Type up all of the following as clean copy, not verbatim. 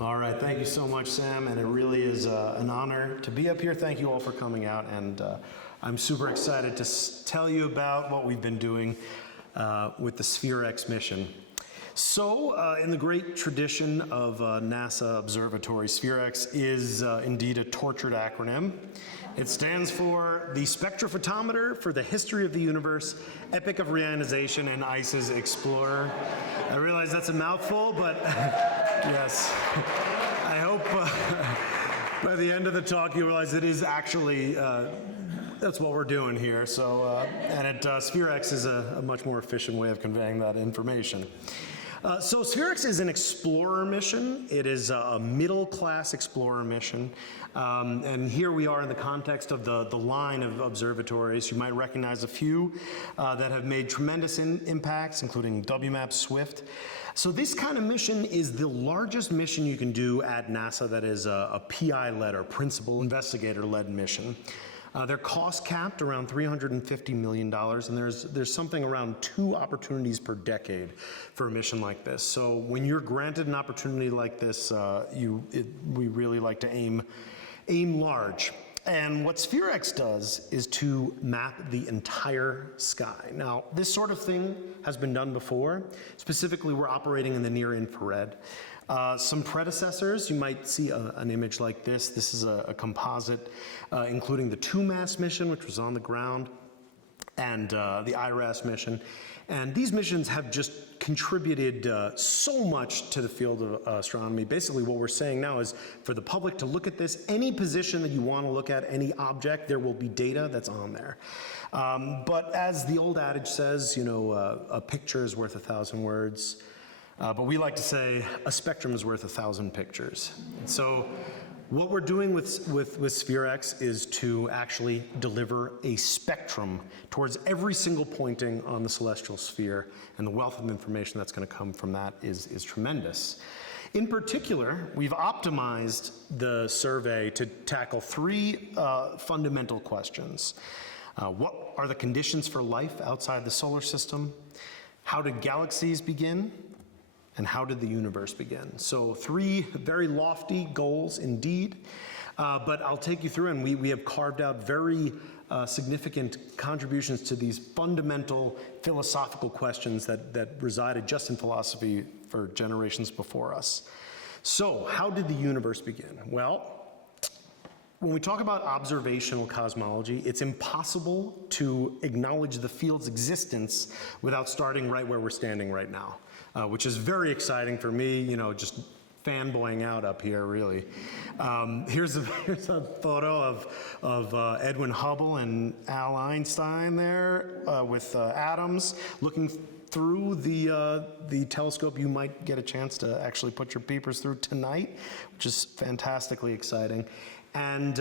All right, thank you so much, Sam, and it really is an honor to be up here. Thank you all for coming out, and I'm super excited to tell you about what we've been doing with the SPHEREx mission. So, in the great tradition of NASA Observatory, SPHEREx is indeed a tortured acronym. It stands for the Spectrophotometer for the History of the Universe, Epoch of Reionization, and ICE's Explorer. I realize that's a mouthful, but yes, I hope by the end of the talk you realize it is actually, that's what we're doing here. So, and SPHEREx is a much more efficient way of conveying that information. So SPHEREx is an explorer mission. It is a middle-class explorer mission. And here we are in the context of the line of observatories. You might recognize a few that have made tremendous impacts, including WMAP, SWIFT. So this kind of mission is the largest mission you can do at NASA that is a PI-led or principal investigator-led mission. They're cost capped around $350 million, and there's something around 2 opportunities per decade for a mission like this. So when you're granted an opportunity like this, we really like to aim large. And what SPHEREx does is to map the entire sky. Now, this sort of thing has been done before. Specifically, we're operating in the near infrared. Some predecessors, you might see an image like this. This is a composite, including the 2MASS mission, which was on the ground, and the IRAS mission. And these missions have just contributed so much to the field of astronomy. Basically, what we're saying now is for the public to look at this, any position that you want to look at, any object, there will be data that's on there. But as the old adage says, you know, a picture is worth 1,000 words. But we like to say a spectrum is worth 1,000 pictures. And so what we're doing with SPHEREx is to actually deliver a spectrum towards every single pointing on the celestial sphere, and the wealth of information that's going to come from that is tremendous. In particular, we've optimized the survey to tackle 3 fundamental questions. What are the conditions for life outside the solar system? How did galaxies begin? And how did the universe begin? So 3 very lofty goals indeed, but I'll take you through, and we have carved out very significant contributions to these fundamental philosophical questions that resided just in philosophy for generations before us. So how did the universe begin? Well, when we talk about observational cosmology, it's impossible to acknowledge the field's existence without starting right where we're standing right now. Which is very exciting for me, you know, just fanboying out up here, really. Here's a photo of Edwin Hubble and Al Einstein there with atoms looking through the telescope you might get a chance to actually put your peepers through tonight, which is fantastically exciting. And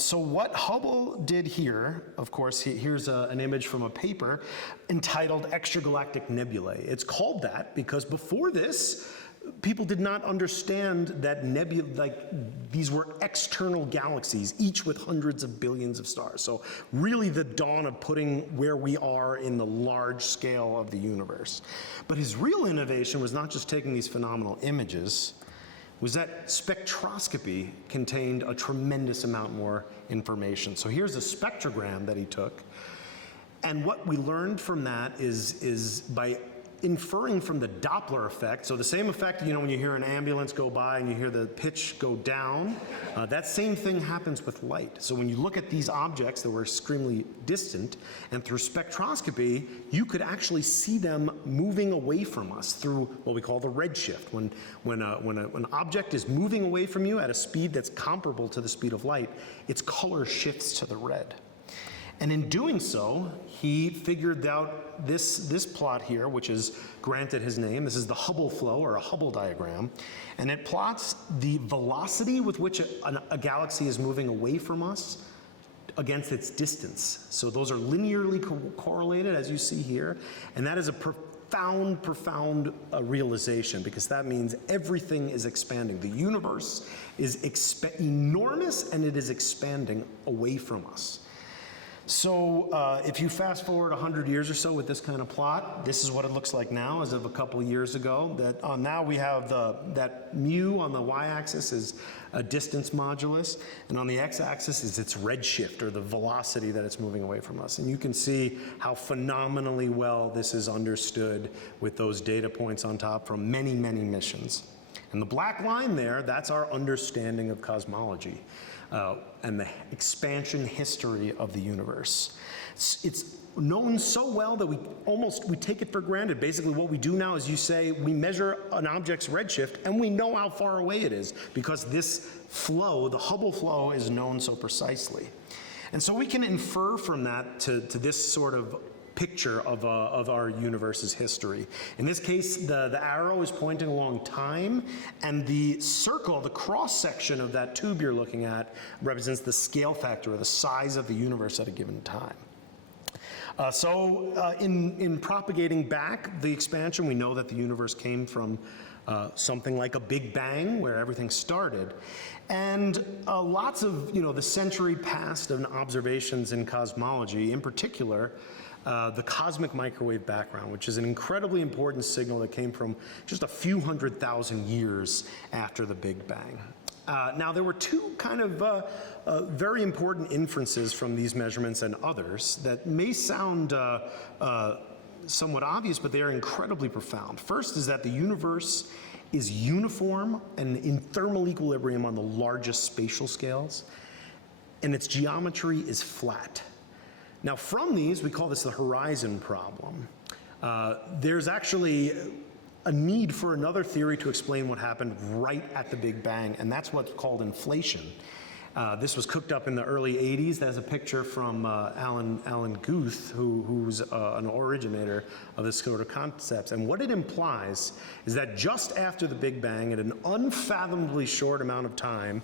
so what Hubble did here, of course, here's an image from a paper entitled Extragalactic Nebulae. It's called that because before this, people did not understand that these were external galaxies, each with hundreds of billions of stars. So really the dawn of putting where we are in the large scale of the universe. But his real innovation was not just taking these phenomenal images, was that spectroscopy contained a tremendous amount more information. So here's a spectrogram that he took. And what we learned from that is by inferring from the Doppler effect, so the same effect, you know, when you hear an ambulance go by and you hear the pitch go down, that same thing happens with light. So when you look at these objects that were extremely distant, and through spectroscopy, you could actually see them moving away from us through what we call the redshift. When an object is moving away from you at a speed that's comparable to the speed of light, its color shifts to the red. And in doing so, he figured out this plot here, which is granted his name. This is the Hubble flow, or a Hubble diagram. And it plots the velocity with which a galaxy is moving away from us against its distance. So those are linearly correlated, as you see here. And that is a profound realization, because that means everything is expanding. The universe is enormous, and it is expanding away from us. So if you fast forward 100 years or so with this kind of plot, this is what it looks like now as of a couple of years ago. That now we have that mu on the y-axis is a distance modulus, and on the x-axis is its redshift, or the velocity that it's moving away from us. And you can see how phenomenally well this is understood with those data points on top from many, many missions. And the black line there, that's our understanding of cosmology. And the expansion history of the universe. It's known so well that we take it for granted. Basically what we do now is you say we measure an object's redshift and we know how far away it is because this flow, the Hubble flow, is known so precisely. And so we can infer from that to this sort of picture of our universe's history. In this case, the arrow is pointing along time, and the circle, the cross-section of that tube you're looking at, represents the scale factor, or the size of the universe at a given time. In propagating back the expansion, we know that the universe came from something like a Big Bang, where everything started. And lots of, the century past of observations in cosmology, in particular, the cosmic microwave background, which is an incredibly important signal that came from just a few 100,000 years after the Big Bang. Now, there were two kind of very important inferences from these measurements and others that may sound somewhat obvious, but they are incredibly profound. First is that the universe is uniform and in thermal equilibrium on the largest spatial scales, and its geometry is flat. Now, from these, we call this the horizon problem. There's actually a need for another theory to explain what happened right at the Big Bang, and that's what's called inflation. This was cooked up in the early 80s. There's a picture from Alan Guth, who's an originator of this sort of concepts. And what it implies is that just after the Big Bang, at an unfathomably short amount of time,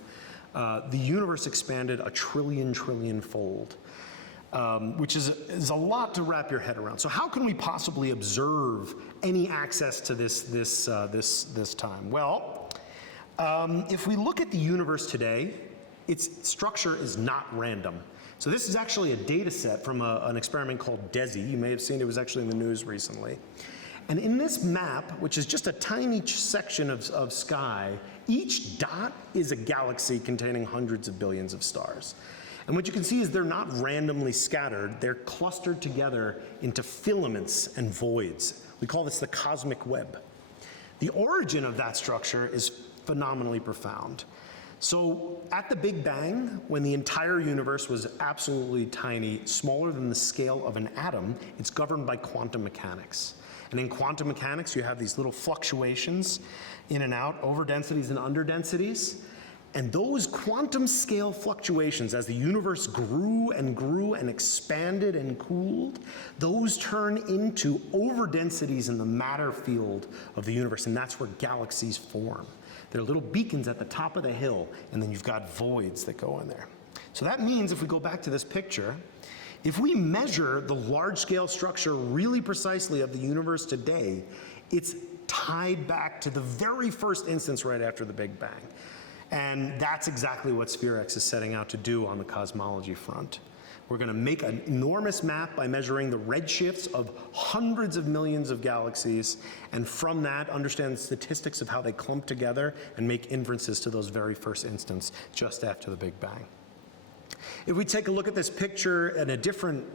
the universe expanded a trillion fold. Which is a lot to wrap your head around. So how can we possibly observe any access to this time? Well, if we look at the universe today, its structure is not random. So this is actually a data set from an experiment called DESI. You may have seen it was actually in the news recently. And in this map, which is just a tiny section of sky, each dot is a galaxy containing hundreds of billions of stars. And what you can see is they're not randomly scattered, they're clustered together into filaments and voids. We call this the cosmic web. The origin of that structure is phenomenally profound. So at the Big Bang, when the entire universe was absolutely tiny, smaller than the scale of an atom, it's governed by quantum mechanics. And in quantum mechanics, you have these little fluctuations in and out, over densities and under densities. And those quantum scale fluctuations, as the universe grew and expanded and cooled, those turn into overdensities in the matter field of the universe, and that's where galaxies form. They're little beacons at the top of the hill, and then you've got voids that go in there. So that means, if we go back to this picture, if we measure the large-scale structure really precisely of the universe today, it's tied back to the very first instance right after the Big Bang. And that's exactly what SPHEREx is setting out to do on the cosmology front. We're going to make an enormous map by measuring the redshifts of hundreds of millions of galaxies, and from that understand the statistics of how they clump together and make inferences to those very first instance just after the Big Bang. If we take a look at this picture in a different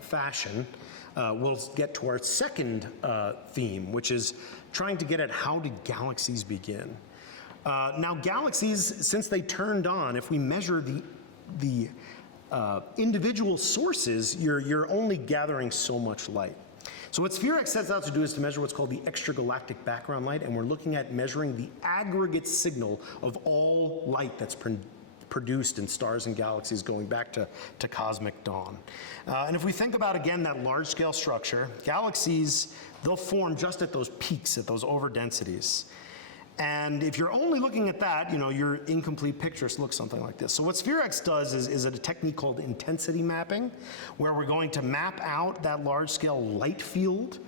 fashion, we'll get to our second theme, which is trying to get at how did galaxies begin. Now, galaxies, since they turned on, if we measure the individual sources, you're only gathering so much light. So what SPHEREx sets out to do is to measure what's called the extragalactic background light, and we're looking at measuring the aggregate signal of all light that's produced in stars and galaxies going back to cosmic dawn. And if we think about, again, that large-scale structure, galaxies, they'll form just at those peaks, at those overdensities. And if you're only looking at that, your incomplete picture looks something like this. So what SPHEREx does is a technique called intensity mapping, where we're going to map out that large-scale light field,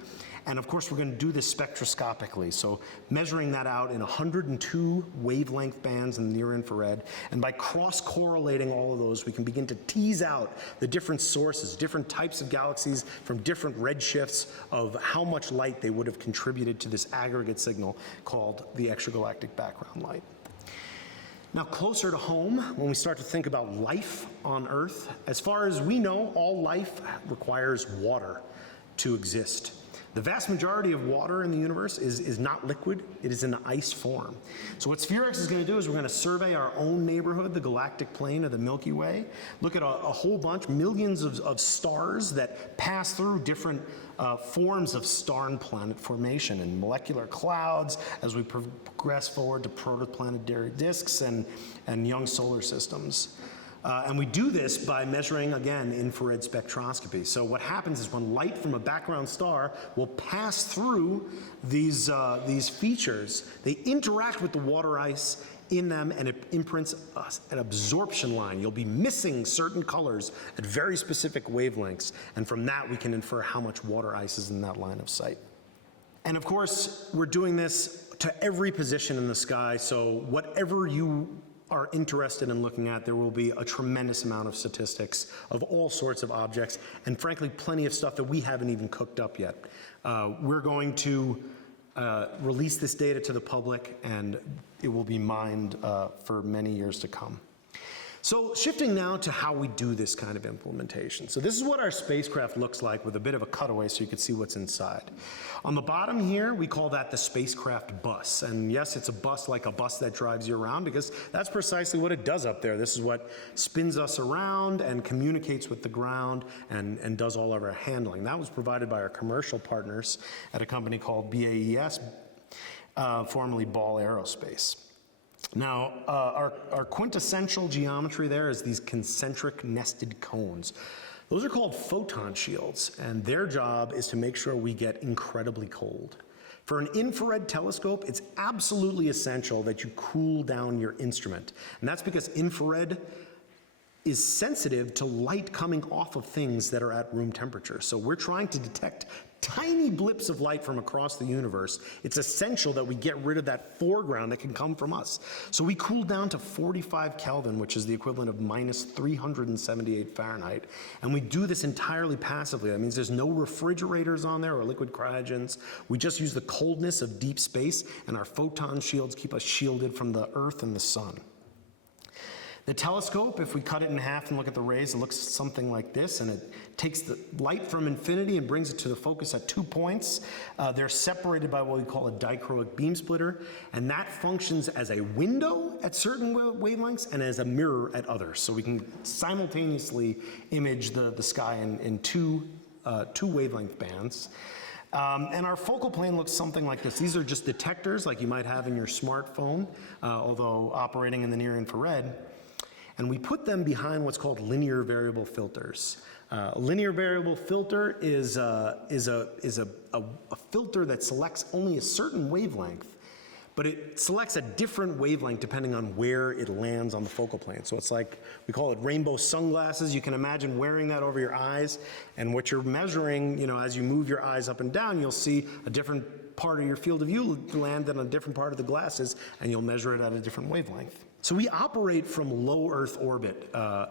And of course, we're going to do this spectroscopically, so measuring that out in 102 wavelength bands in the near infrared. And by cross-correlating all of those, we can begin to tease out the different sources, different types of galaxies from different redshifts of how much light they would have contributed to this aggregate signal called the extragalactic background light. Now, closer to home, when we start to think about life on Earth, as far as we know, all life requires water to exist. The vast majority of water in the universe is not liquid, it is in ice form. So what SPHEREx is going to do is we're going to survey our own neighborhood, the galactic plane of the Milky Way, look at a whole bunch, millions of stars that pass through different forms of star and planet formation and molecular clouds as we progress forward to protoplanetary disks and young solar systems. And we do this by measuring, again, infrared spectroscopy. So what happens is when light from a background star will pass through these features, they interact with the water ice in them, and it imprints an absorption line. You'll be missing certain colors at very specific wavelengths, and from that we can infer how much water ice is in that line of sight. And of course, we're doing this to every position in the sky, so whatever you are interested in looking at, there will be a tremendous amount of statistics of all sorts of objects, and frankly, plenty of stuff that we haven't even cooked up yet. We're going to release this data to the public, and it will be mined for many years to come. So shifting now to how we do this kind of implementation. So this is what our spacecraft looks like with a bit of a cutaway so you can see what's inside. On the bottom here, we call that the spacecraft bus. And yes, it's a bus like a bus that drives you around, because that's precisely what it does up there. This is what spins us around and communicates with the ground and does all of our handling. That was provided by our commercial partners at a company called BAES, formerly Ball Aerospace. Now, our quintessential geometry there is these concentric nested cones. Those are called photon shields, and their job is to make sure we get incredibly cold. For an infrared telescope, it's absolutely essential that you cool down your instrument. And that's because infrared is sensitive to light coming off of things that are at room temperature. So we're trying to detect tiny blips of light from across the universe. It's essential that we get rid of that foreground that can come from us. So we cool down to 45 Kelvin, which is the equivalent of minus 378 Fahrenheit. And we do this entirely passively. That means there's no refrigerators on there or liquid cryogens. We just use the coldness of deep space, and our photon shields keep us shielded from the Earth and the sun. The telescope, if we cut it in half and look at the rays, it looks something like this, and it takes the light from infinity and brings it to the focus at 2 points. They're separated by what we call a dichroic beam splitter, and that functions as a window at certain wavelengths and as a mirror at others. So we can simultaneously image the sky in two wavelength bands. And our focal plane looks something like this. These are just detectors like you might have in your smartphone, although operating in the near infrared. And we put them behind what's called linear variable filters. A linear variable filter is a filter that selects only a certain wavelength, but it selects a different wavelength depending on where it lands on the focal plane. So it's like, we call it rainbow sunglasses. You can imagine wearing that over your eyes, and what you're measuring, as you move your eyes up and down, you'll see a different part of your field of view land on a different part of the glasses, and you'll measure it at a different wavelength. So we operate from low Earth orbit,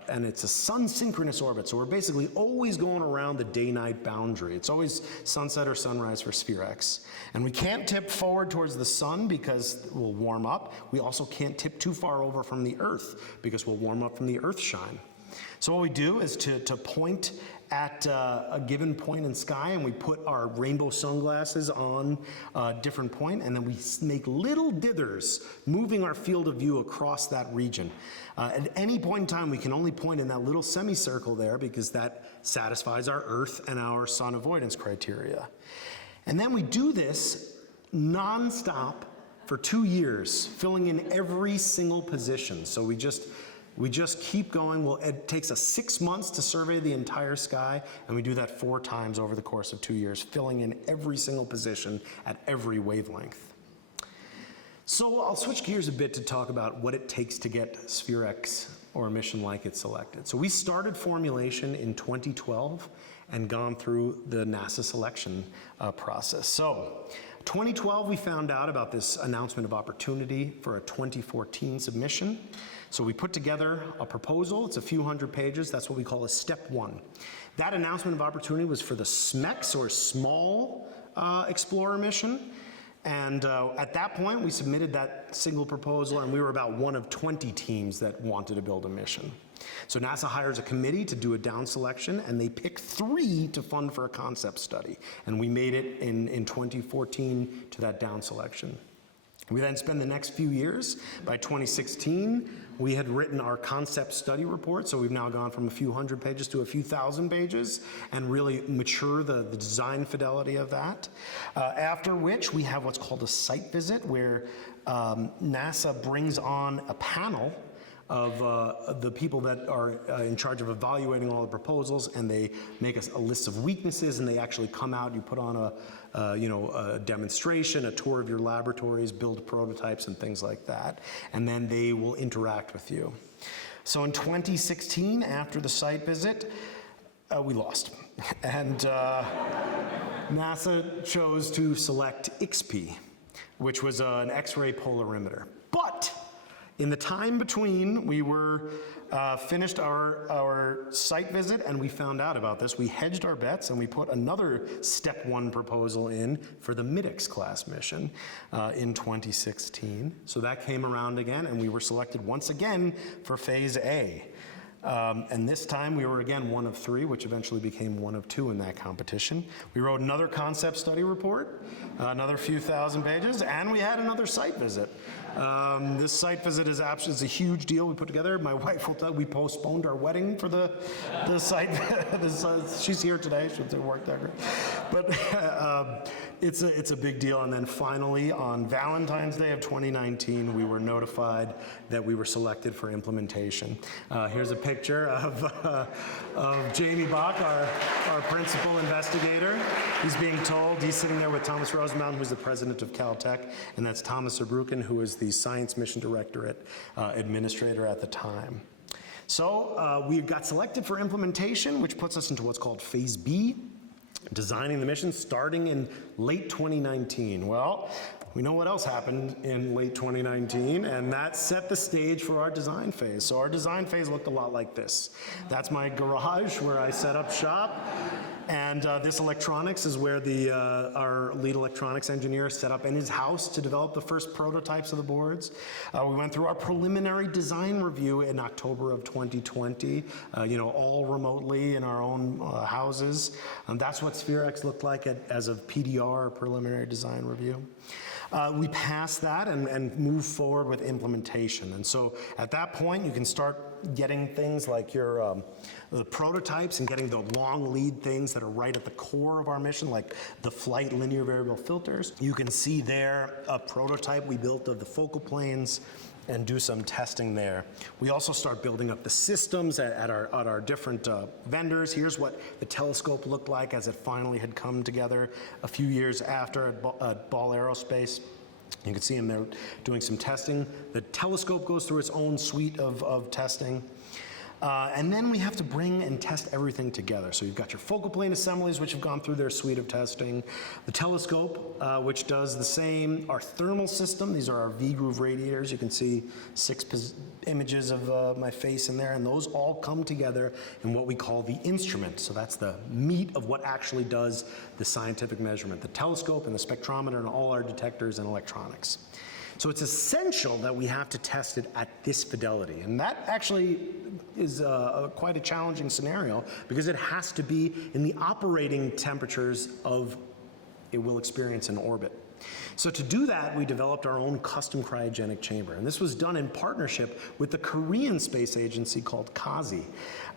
and it's a sun-synchronous orbit, so we're basically always going around the day-night boundary. It's always sunset or sunrise for SPHEREx. And we can't tip forward towards the sun because we'll warm up. We also can't tip too far over from the Earth because we'll warm up from the Earth shine. So what we do is to point at a given point in sky, and we put our rainbow sunglasses on a different point, and then we make little dithers moving our field of view across that region. At any point in time, we can only point in that little semicircle there because that satisfies our Earth and our sun avoidance criteria. And then we do this non-stop for 2 years, filling in every single position. So we just keep going. It takes us 6 months to survey the entire sky, and we do that 4 times over the course of 2 years, filling in every single position at every wavelength. So I'll switch gears a bit to talk about what it takes to get SPHEREx or a mission like it selected. So we started formulation in 2012, and gone through the NASA selection process. So 2012, we found out about this announcement of opportunity for a 2014 submission. So we put together a proposal. It's a few hundred pages. That's what we call a step one. That announcement of opportunity was for the SPHEREx, or Small Explorer mission. And at that point, we submitted that single proposal, and we were about one of 20 teams that wanted to build a mission. So NASA hires a committee to do a down selection, and they pick 3 to fund for a concept study. And we made it in 2014 to that down selection. We then spend the next few years. By 2016, we had written our concept study report, so we've now gone from a few hundred pages to a few thousand pages and really mature the design fidelity of that. After which, we have what's called a site visit, where NASA brings on a panel of the people that are in charge of evaluating all the proposals, and they make a list of weaknesses, and they actually come out. You put on a demonstration, a tour of your laboratories, build prototypes and things like that, and then they will interact with you. So in 2016, after the site visit, we lost. And NASA chose to select IXP, which was an X-ray polarimeter. But in the time between, we were finished our site visit, and we found out about this. We hedged our bets, and we put another step one proposal in for the MIDEX class mission in 2016. So that came around again, and we were selected once again for phase A. And this time we were again one of 3, which eventually became one of 2 in that competition. We wrote another concept study report, another few thousand pages, and we had another site visit. This site visit is a huge deal we put together. My wife will tell we postponed our wedding for the site. She's here today. She'll work there. But it's a big deal. And then finally, on Valentine's Day of 2019, we were notified that we were selected for implementation. Here's a picture of Jamie Bach, our principal investigator. He's being told, he's sitting there with Thomas Rosenbaum, who's the president of Caltech, and that's Thomas Zerbrucken, who is the Science Mission Directorate administrator at the time. So we got selected for implementation, which puts us into what's called Phase B, designing the mission starting in late 2019. Well, we know what else happened in late 2019, and that set the stage for our design phase. So our design phase looked a lot like this. That's my garage where I set up shop. And this electronics is where our lead electronics engineer set up in his house to develop the first prototypes of the boards. We went through our preliminary design review in October of 2020, all remotely in our own houses. That's what SPHEREx looked like as of PDR, preliminary design review. We passed that and moved forward with implementation. And so at that point, you can start getting things like your the prototypes and getting the long lead things that are right at the core of our mission, like the flight linear variable filters. You can see there a prototype we built of the focal planes and do some testing there. We also start building up the systems at our different vendors. Here's what the telescope looked like as it finally had come together a few years after at Ball Aerospace. You can see them there doing some testing. The telescope goes through its own suite of testing. And then we have to bring and test everything together. So you've got your focal plane assemblies, which have gone through their suite of testing. The telescope, which does the same. Our thermal system, these are our V-groove radiators. You can see 6 images of my face in there, and those all come together in what we call the instrument. So that's the meat of what actually does the scientific measurement. The telescope and the spectrometer and all our detectors and electronics. So it's essential that we have to test it at this fidelity. And that actually is quite a challenging scenario because it has to be in the operating temperatures of it will experience in orbit. So to do that, we developed our own custom cryogenic chamber. And this was done in partnership with the Korean space agency called KAZI.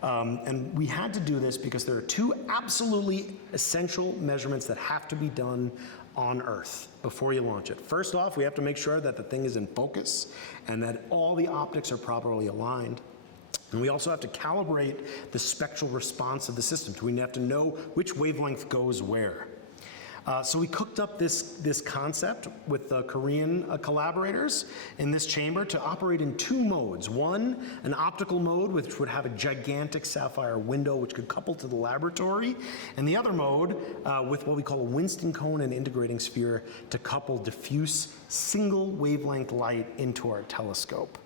And we had to do this because there are 2 absolutely essential measurements that have to be done on Earth before you launch it. First off, we have to make sure that the thing is in focus and that all the optics are properly aligned. And we also have to calibrate the spectral response of the system. We have to know which wavelength goes where. So we cooked up this concept with Korean collaborators in this chamber to operate in two modes. One, an optical mode, which would have a gigantic sapphire window which could couple to the laboratory, and the other mode with what we call a Winston cone and integrating sphere to couple diffuse single wavelength light into our telescope.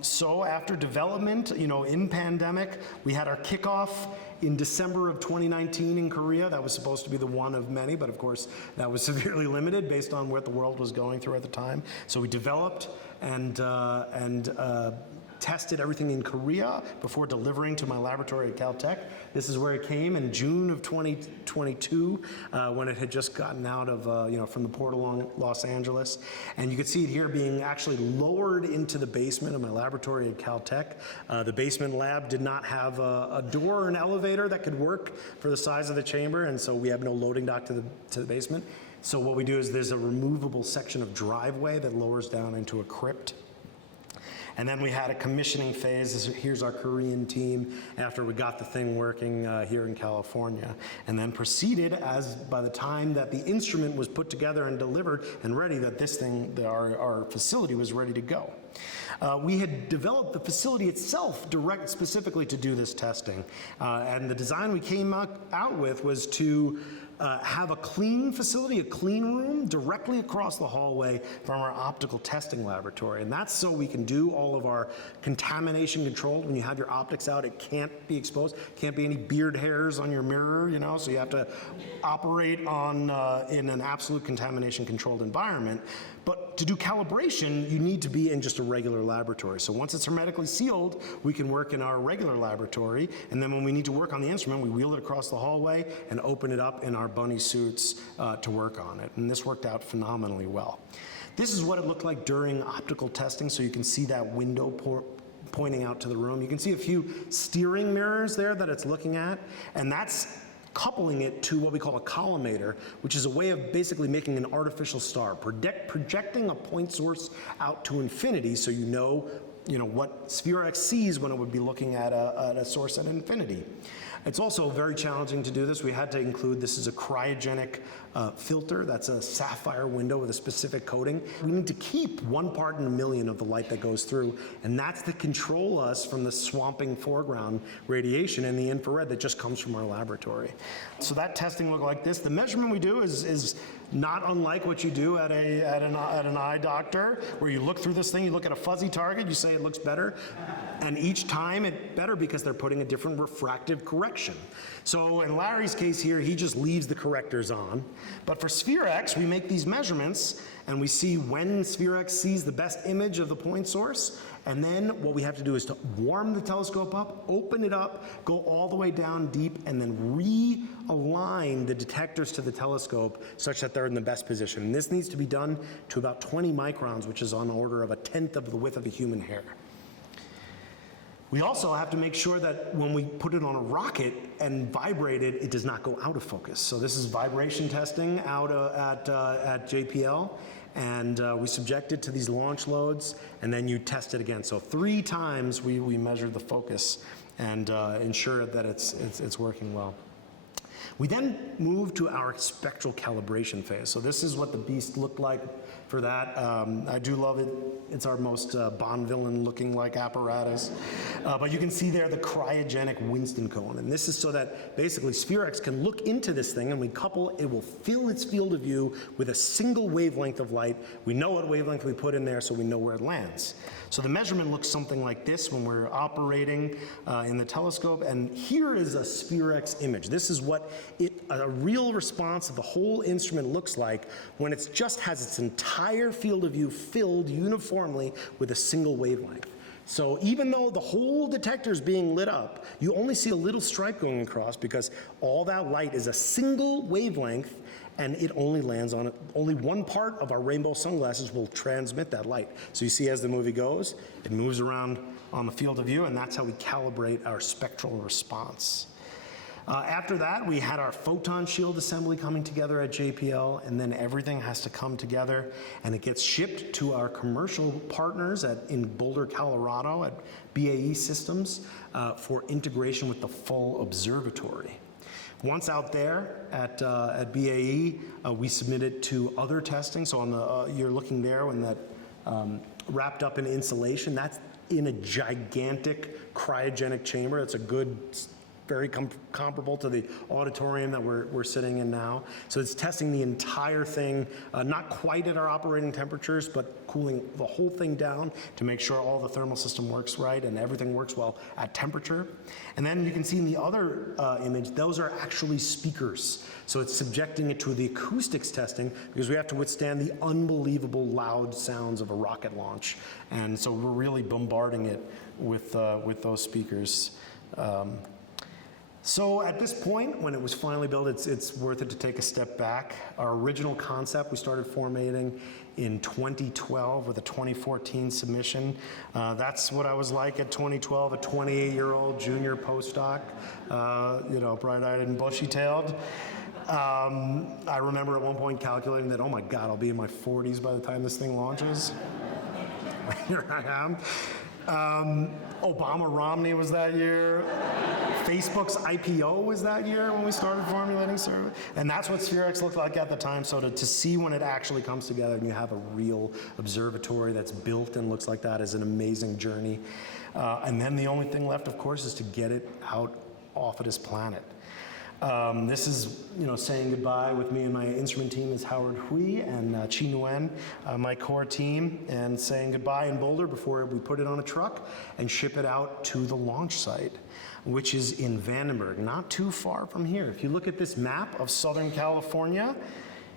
So after development, in pandemic, we had our kickoff in December of 2019 in Korea. That was supposed to be the one of many, but of course that was severely limited based on what the world was going through at the time. So we developed and tested everything in Korea before delivering to my laboratory at Caltech. This is where it came in June of 2022 when it had just gotten out of, from the port along Los Angeles. And you can see it here being actually lowered into the basement of my laboratory at Caltech. The basement lab did not have a door or an elevator that could work for the size of the chamber, and so we have no loading dock to the basement. So what we do is there's a removable section of driveway that lowers down into a crypt. And then we had a commissioning phase. Here's our Korean team after we got the thing working here in California. And then proceeded, as by the time that the instrument was put together and delivered and ready, that this thing, our facility was ready to go. We had developed the facility itself specifically to do this testing. And the design we came out with was to have a clean facility, a clean room, directly across the hallway from our optical testing laboratory. And that's so we can do all of our contamination control. When you have your optics out, it can't be exposed. Can't be any beard hairs on your mirror, so you have to operate in an absolute contamination controlled environment. But to do calibration, you need to be in just a regular laboratory. So once it's hermetically sealed, we can work in our regular laboratory. And then when we need to work on the instrument, we wheel it across the hallway and open it up in our bunny suits to work on it. And this worked out phenomenally well. This is what it looked like during optical testing. So you can see that window pointing out to the room. You can see a few steering mirrors there that it's looking at. And that's coupling it to what we call a collimator, which is a way of basically making an artificial star, projecting a point source out to infinity, so you know what SPHEREx sees when it would be looking at a source at infinity. It's also very challenging to do this. We had to include, this is a cryogenic filter. That's a sapphire window with a specific coating. We need to keep 1 part in a million of the light that goes through, and that's to control us from the swamping foreground radiation in the infrared that just comes from our laboratory. So that testing looked like this. The measurement we do is not unlike what you do at an eye doctor, where you look through this thing, you look at a fuzzy target, you say it looks better, and each time it's better because they're putting a different refractive correction. So in Larry's case here, he just leaves the correctors on. But for SPHEREx, we make these measurements, and we see when SPHEREx sees the best image of the point source, and then what we have to do is to warm the telescope up, open it up, go all the way down deep, and then realign the detectors to the telescope such that they're in the best position. And this needs to be done to about 20 microns, which is on the order of 1/10 of the width of a human hair. We also have to make sure that when we put it on a rocket and vibrate it, it does not go out of focus. So this is vibration testing out at JPL, and we subject it to these launch loads, and then you test it again. So 3 times we measure the focus and ensure that it's working well. We then move to our spectral calibration phase. So this is what the beast looked like for that. I do love it. It's our most Bond villain looking like apparatus. But you can see there the cryogenic Winston cone. And this is so that basically SPHEREx can look into this thing, and we couple, it will fill its field of view with a single wavelength of light. We know what wavelength we put in there, so we know where it lands. So the measurement looks something like this when we're operating in the telescope. And here is a SPHEREx image. This is what a real response of the whole instrument looks like when it just has its entire field of view filled uniformly with a single wavelength. So even though the whole detector is being lit up, you only see a little stripe going across because all that light is a single wavelength, and it only lands on it. Only 1 part of our rainbow sunglasses will transmit that light. So you see as the movie goes, it moves around on the field of view, and that's how we calibrate our spectral response. After that, we had our photon shield assembly coming together at JPL, and then everything has to come together, and it gets shipped to our commercial partners in Boulder, Colorado at BAE Systems for integration with the full observatory. Once out there at BAE, we submit it to other testing. So on the you're looking there when that wrapped up in insulation, that's in a gigantic cryogenic chamber. It's a good, very comparable to the auditorium that we're sitting in now. So it's testing the entire thing, not quite at our operating temperatures, but cooling the whole thing down to make sure all the thermal system works right and everything works well at temperature. And then you can see in the other image, those are actually speakers. So it's subjecting it to the acoustics testing because we have to withstand the unbelievable loud sounds of a rocket launch. And so we're really bombarding it with those speakers. So at this point, when it was finally built, it's worth it to take a step back. Our original concept, we started formatting in 2012 with a 2014 submission. That's what I was like at 2012, a 28-year-old junior postdoc, bright-eyed and bushy-tailed. I remember at one point calculating that, oh my God, I'll be in my 40s by the time this thing launches. Here I am. Obama Romney was that year. Facebook's IPO was that year when we started formulating survey. And that's what SPHEREx looked like at the time. So to see when it actually comes together and you have a real observatory that's built and looks like that is an amazing journey. And then the only thing left, of course, is to get it out off of this planet. This is, saying goodbye with me and my instrument team is Howard Hui and Chi Nguyen, my core team, and saying goodbye in Boulder before we put it on a truck and ship it out to the launch site, which is in Vandenberg, not too far from here. If you look at this map of Southern California,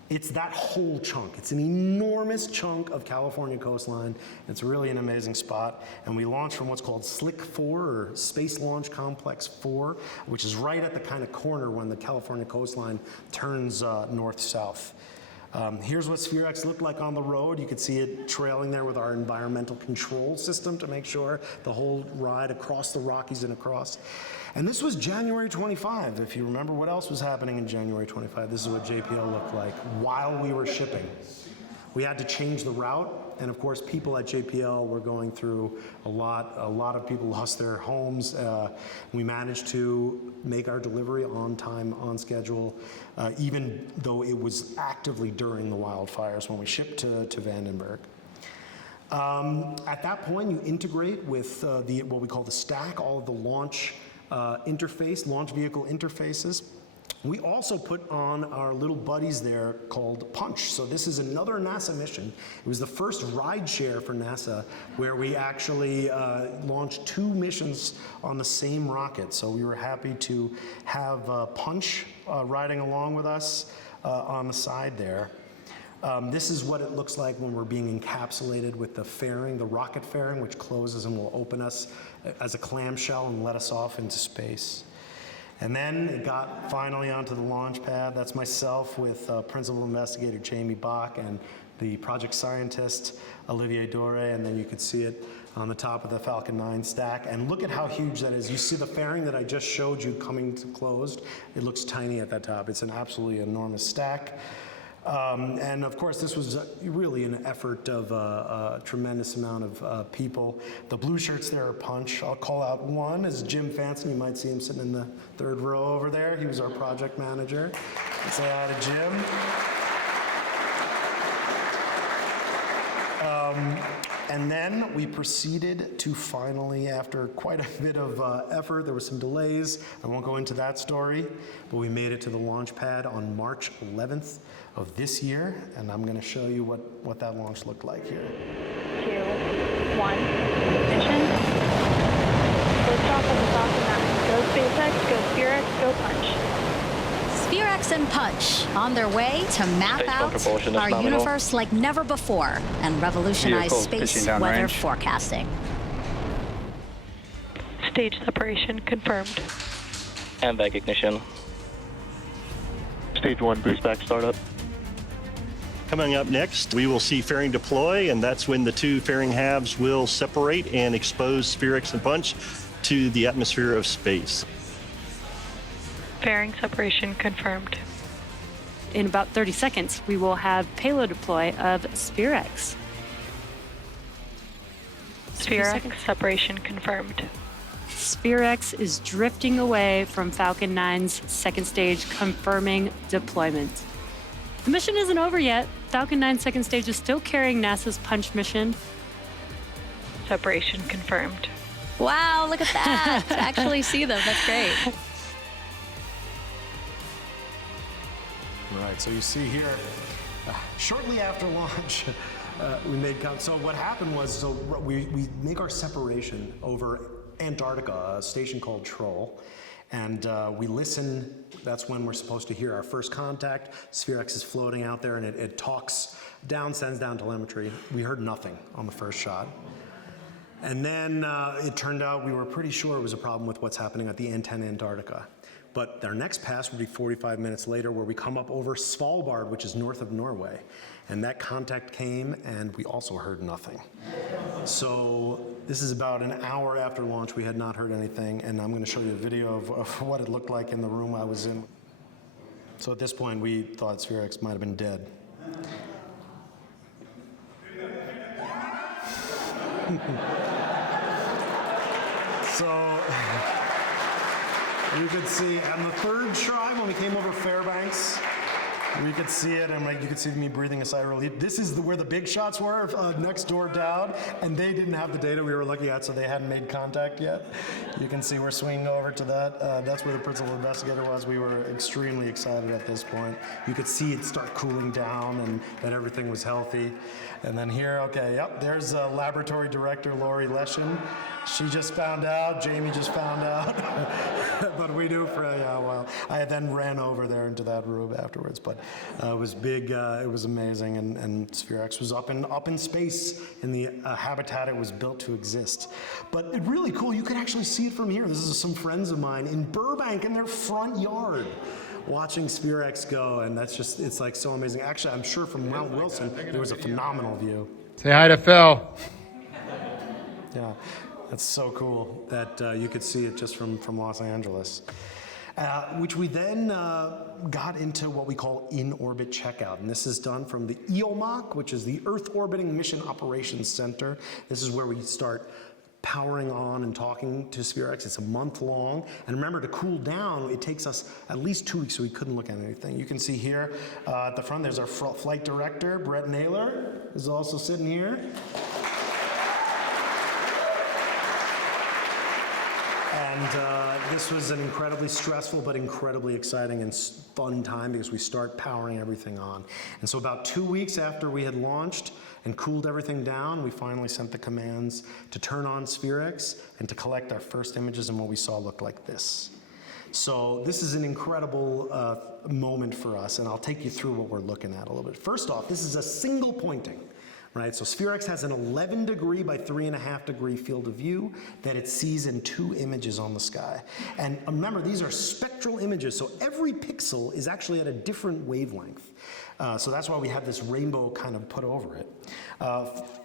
it's that whole chunk. It's an enormous chunk of California coastline. It's really an amazing spot. And we launched from what's called SLC 4, or Space Launch Complex 4, which is right at the kind of corner when the California coastline turns north-south. Here's what SPHEREx looked like on the road. You could see it trailing there with our environmental control system to make sure the whole ride across the Rockies and across. And this was January 25. If you remember what else was happening in January 25, this is what JPL looked like while we were shipping. We had to change the route, and of course people at JPL were going through a lot of people lost their homes. We managed to make our delivery on time, on schedule, even though it was actively during the wildfires when we shipped to Vandenberg. At that point, you integrate with what we call the stack, all of the launch launch vehicle interfaces. We also put on our little buddies there called Punch. So this is another NASA mission. It was the first ride share for NASA where we actually launched 2 missions on the same rocket. So we were happy to have Punch riding along with us on the side there. This is what it looks like when we're being encapsulated with the fairing, the rocket fairing, which closes and will open us as a clamshell and let us off into space. And then it got finally onto the launch pad. That's myself with Principal Investigator Jamie Bach and the project scientist Olivier Doré, and then you could see it on the top of the Falcon 9 stack. And look at how huge that is. You see the fairing that I just showed you coming to closed? It looks tiny at that top. It's an absolutely enormous stack. And of course, this was really an effort of a tremendous amount of people. The blue shirts there are Punch. I'll call out one is Jim Fanson. You might see him sitting in the 3rd row over there. He was our project manager. Say hi to Jim. And then we proceeded to finally, after quite a bit of effort, there were some delays. I won't go into that story, but we made it to the launch pad on March 11th of this year, and I'm going to show you what that launch looked like here. 2, 1, ignition. Liftoff of the Falcon 9. Go SpaceX, go SPHEREx, go Punch. SPHEREx and Punch on their way to map out our universe like never before and revolutionize space weather forecasting. Stage separation confirmed. And vac ignition. Stage 1 boost back startup. Coming up next, we will see fairing deploy, and that's when the 2 fairing halves will separate and expose SPHEREx and Punch to the atmosphere of space. Fairing separation confirmed. In about 30 seconds, we will have payload deploy of SPHEREx. SPHEREx separation confirmed. SPHEREx is drifting away from Falcon 9's second stage, confirming deployment. The mission isn't over yet. Falcon 9's second stage is still carrying NASA's Punch mission. Separation confirmed. Wow, look at that. To actually see them, that's great. Right, so you see here, shortly after launch, we made so what happened was, so we make our separation over Antarctica, a station called Troll, and we listen. That's when we're supposed to hear our first contact. SPHEREx is floating out there, and it talks down, sends down telemetry. We heard nothing on the first shot. And then it turned out we were pretty sure it was a problem with what's happening at the antenna Antarctica. But our next pass would be 45 minutes later, where we come up over Svalbard, which is north of Norway. And that contact came, and we also heard nothing. So this is about an hour after launch. We had not heard anything, and I'm going to show you a video of what it looked like in the room I was in. So at this point, we thought SPHEREx might have been dead. So you could see on the third try when we came over Fairbanks, we could see it, and you could see me breathing a sigh of relief. This is where the big shots were, next door down, and they didn't have the data we were looking at, so they hadn't made contact yet. You can see we're swinging over to that. That's where the principal investigator was. We were extremely excited at this point. You could see it start cooling down and that everything was healthy. And then here, okay, yep, there's laboratory director Lori Leshin. She just found out, Jamie just found out, but we knew for a while. I then ran over there into that room afterwards, but it was big, it was amazing, and SPHEREx was up in space in the habitat it was built to exist. But it's really cool, you could actually see it from here. This is some friends of mine in Burbank in their front yard, watching SPHEREx go, and that's just, it's like so amazing. Actually, I'm sure from Mount Wilson, there was a phenomenal view. Say hi to Phil. Yeah, that's so cool that you could see it just from Los Angeles. Which we then got into what we call in-orbit checkout. And this is done from the EOMOC, which is the Earth Orbiting Mission Operations Center. This is where we start powering on and talking to SPHEREx. It's a month long. And remember, to cool down, it takes us at least 2 weeks, so we couldn't look at anything. You can see here at the front, there's our flight director, Brett Naylor, is also sitting here. And this was an incredibly stressful but incredibly exciting and fun time because we start powering everything on. And so about 2 weeks after we had launched and cooled everything down, we finally sent the commands to turn on SPHEREx and to collect our first images, and what we saw looked like this. So this is an incredible moment for us, and I'll take you through what we're looking at a little bit. First off, this is a single pointing. Right, so SPHEREx has an 11 degree by 3.5 degree field of view that it sees in 2 images on the sky. And remember, these are spectral images, so every pixel is actually at a different wavelength. So that's why we have this rainbow kind of put over it.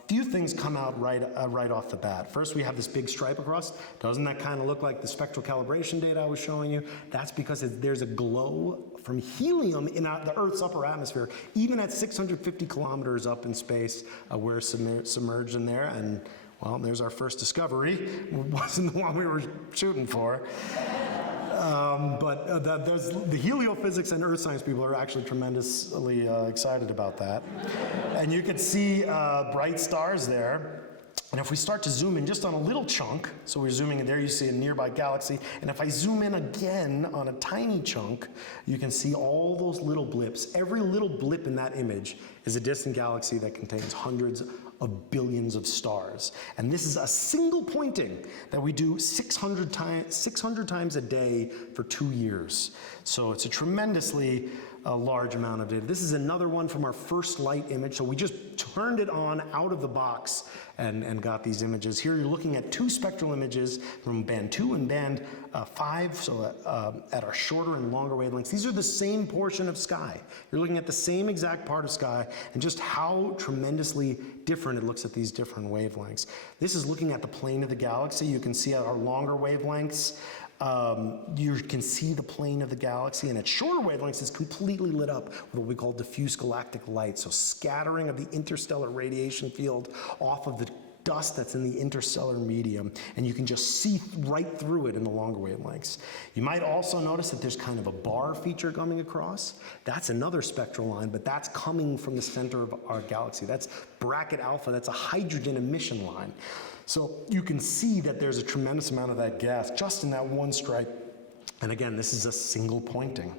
Few things come out right off the bat. First, we have this big stripe across. Doesn't that kind of look like the spectral calibration data I was showing you? That's because there's a glow from helium in the Earth's upper atmosphere. Even at 650 kilometers up in space, we're submerged in there, and well, there's our first discovery. It wasn't the one we were shooting for. But the heliophysics and earth science people are actually tremendously excited about that. And you can see bright stars there. And if we start to zoom in just on a little chunk, so we're zooming in there, you see a nearby galaxy. And if I zoom in again on a tiny chunk, you can see all those little blips. Every little blip in that image is a distant galaxy that contains hundreds of billions of stars. And this is a single pointing that we do 600 times a day for 2 years. So it's a tremendously large amount of data. This is another one from our first light image. So we just turned it on out of the box and got these images. Here you're looking at 2 spectral images from band 2 and band 5, so at our shorter and longer wavelengths. These are the same portion of sky. You're looking at the same exact part of sky and just how tremendously different it looks at these different wavelengths. This is looking at the plane of the galaxy. You can see at our longer wavelengths, you can see the plane of the galaxy, and at shorter wavelengths it's completely lit up with what we call diffuse galactic light, so scattering of the interstellar radiation field off of the dust that's in the interstellar medium, and you can just see right through it in the longer wavelengths. You might also notice that there's kind of a bar feature coming across. That's another spectral line, but that's coming from the center of our galaxy. That's bracket alpha, that's a hydrogen emission line. So you can see that there's a tremendous amount of that gas just in that one stripe. And again, this is a single pointing.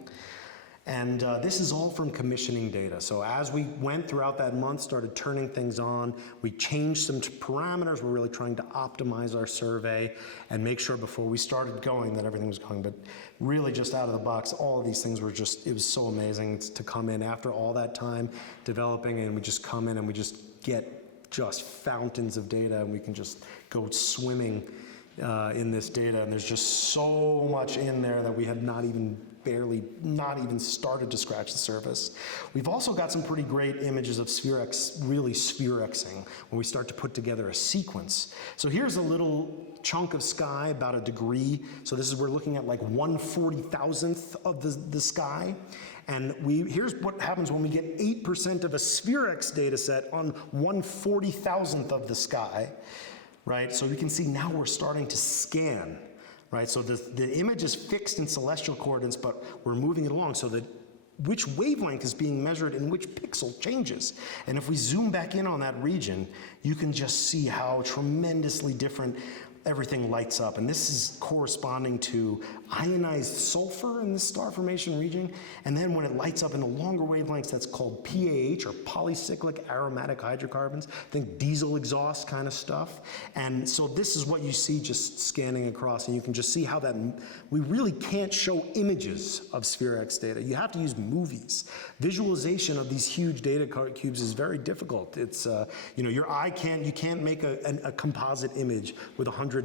And this is all from commissioning data. So as we went throughout that month, started turning things on, we changed some parameters. We're really trying to optimize our survey and make sure before we started going that everything was going. But really just out of the box, all of these things were just, it was so amazing to come in after all that time developing, and we just come in and we just get just fountains of data, and we can just go swimming in this data. And there's just so much in there that we had not even started to scratch the surface. We've also got some pretty great images of SPHEREx, really SPHERExing, when we start to put together a sequence. So here's a little chunk of sky, about a degree. So this is, we're looking at like 1/40,000th of the sky. And here's what happens when we get 8% of a SPHEREx data set on 1/40,000th of the sky, right? So we can see now we're starting to scan. Right, so the image is fixed in celestial coordinates, but we're moving it along so that which wavelength is being measured in which pixel changes. And if we zoom back in on that region, you can just see how tremendously different everything lights up. And this is corresponding to ionized sulfur in this star formation region. And then when it lights up in the longer wavelengths, that's called PAH, or polycyclic aromatic hydrocarbons. Think diesel exhaust kind of stuff. And so this is what you see just scanning across, and you can just see how that, we really can't show images of SPHEREx data. You have to use movies. Visualization of these huge data cubes is very difficult. It's, you know, your eye you can't make a composite image with 102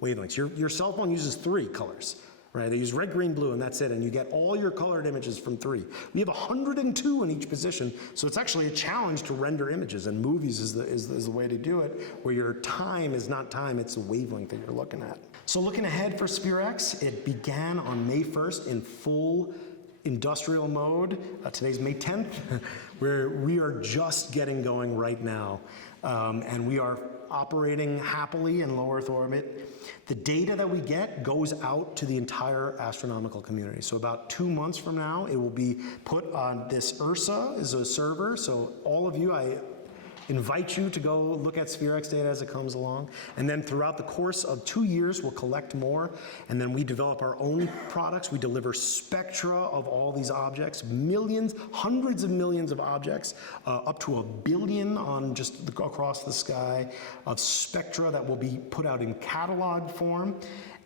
wavelengths. Your cell phone uses 3 colors, right? They use red, green, blue, and that's it, and you get all your colored images from 3. We have 102 in each position, so it's actually a challenge to render images, and movies is the way to do it, where your time is not time, it's the wavelength that you're looking at. So looking ahead for SPHEREx, it began on May 1st in full industrial mode. Today's May 10th, where we are just getting going right now, and we are operating happily in low Earth orbit. The data that we get goes out to the entire astronomical community. So about 2 months from now, it will be put on this Ursa is a server. So all of you, I invite you to go look at SPHEREx data as it comes along. And then throughout the course of 2 years, we'll collect more. And then we develop our own products. We deliver spectra of all these objects, millions, hundreds of millions of objects, up to 1 billion on just across the sky of spectra that will be put out in catalog form.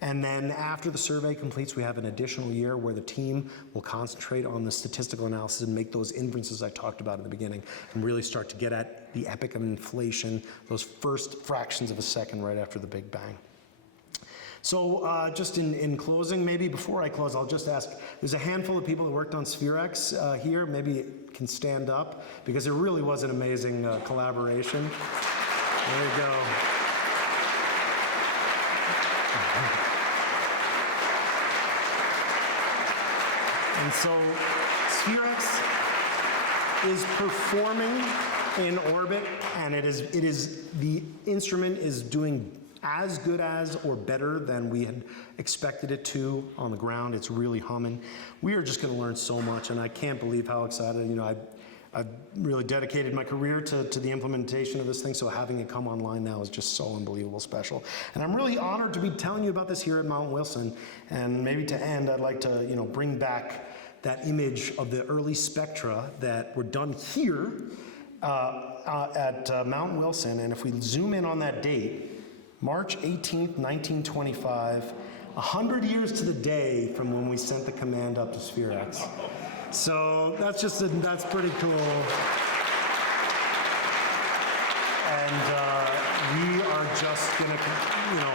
And then after the survey completes, we have an additional year where the team will concentrate on the statistical analysis and make those inferences I talked about at the beginning, and really start to get at the epoch of inflation, those first fractions of a second right after the Big Bang. So just in closing, maybe before I close, I'll just ask, there's a handful of people that worked on SPHEREx here, maybe can stand up, because it really was an amazing collaboration. There you go. And so SPHEREx is performing in orbit, and the instrument is doing as good as or better than we had expected it to on the ground. It's really humming. We are just going to learn so much, and I can't believe how excited. You know, I've really dedicated my career to the implementation of this thing, so having it come online now is just so unbelievable special. And I'm really honored to be telling you about this here at Mount Wilson. And maybe to end, I'd like to bring back that image of the early spectra that were done here at Mount Wilson. And if we zoom in on that date, March 18th, 1925, 100 years to the day from when we sent the command up to SPHEREx. So that's pretty cool. And we are just going to,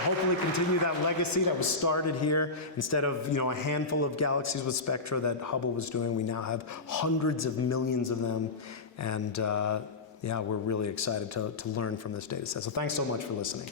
hopefully continue that legacy that was started here. Instead of, a handful of galaxies with spectra that Hubble was doing, we now have hundreds of millions of them. And yeah, we're really excited to learn from this data set. So thanks so much for listening.